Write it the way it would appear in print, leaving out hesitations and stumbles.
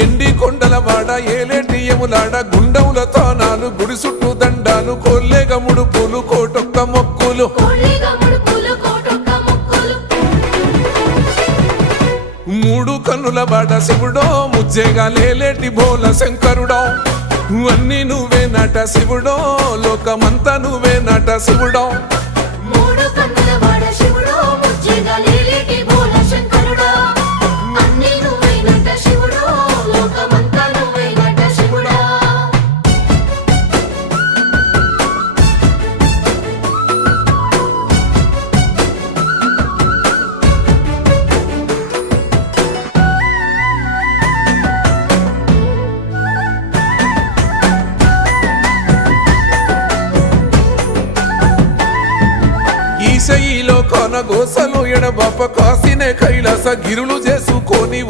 ఎండి కొండల వాడ ఏలేటి యములాడ గుండముల తానాలు గుడి చుట్టూ దండాలు కొల్లేగ ముడుపులు కోటొక్క మొక్కులు మూడు కన్నుల వాడ శివుడో ముజ్జేగా లేలేటి బోల శంకరుడో అన్ని నువ్వే నట శివుడో లోకమంతా నువ్వే నట శివుడో ఈశయిలో కొన గోసలు ఎడబాప కాసినే కైలాస గిరులు చేసుకొని